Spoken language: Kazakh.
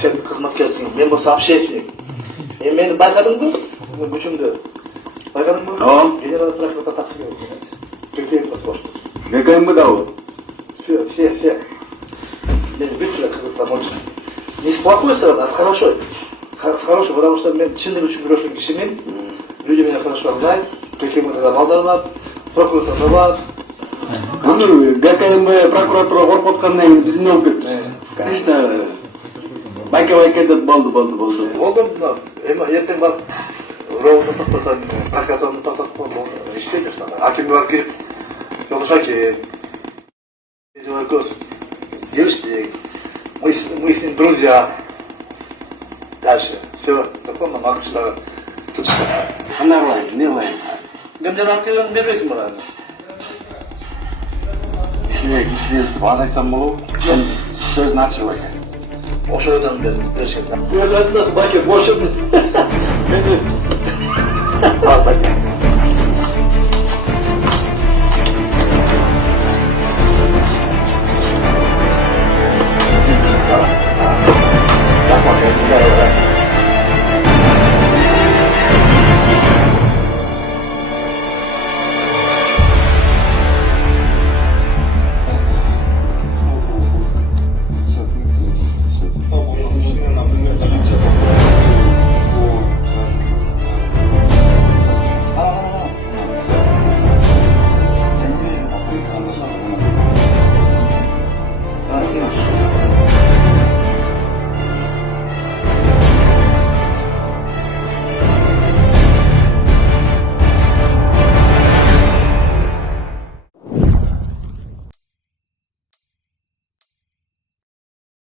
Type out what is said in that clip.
Sen kızmatkерсің, мен болса общественник. Мені байқадың ба? Күшімді. Байқадың ба? Tamam. Генерал прокуратура тақсым yok. Türkiye паспорт. Какая мы дал? Все. Мен быстро Кыргызстан очень. Не с плохой стороны, а с хорошей. С хорошей, потому что мен чынның үшін күрөшүн кишимин. Люди меня хорошо знают. Каким это балдар бар, прокуратура бар. ГКМБ прокуратура коркуткандан кийин биз эмне болуп кетти? Конечно, байке деп болду. Болды мына ертең барып ровды тоқтатан, прокуратураны тоқтатып иштейді. Аким бар кирип, Жолдошаки, девочки, мы с ним друзья. Дальше. Все, такой на маркетинге. Кандай кылайын, эмне кылайын? Мен алып келген бербейсің маған. Кишине аз айтсам болобу? Сен сөзүн ачып айт. Ошо жерден беришкен. Өз айтасың, баке, бошым. Бар, баке.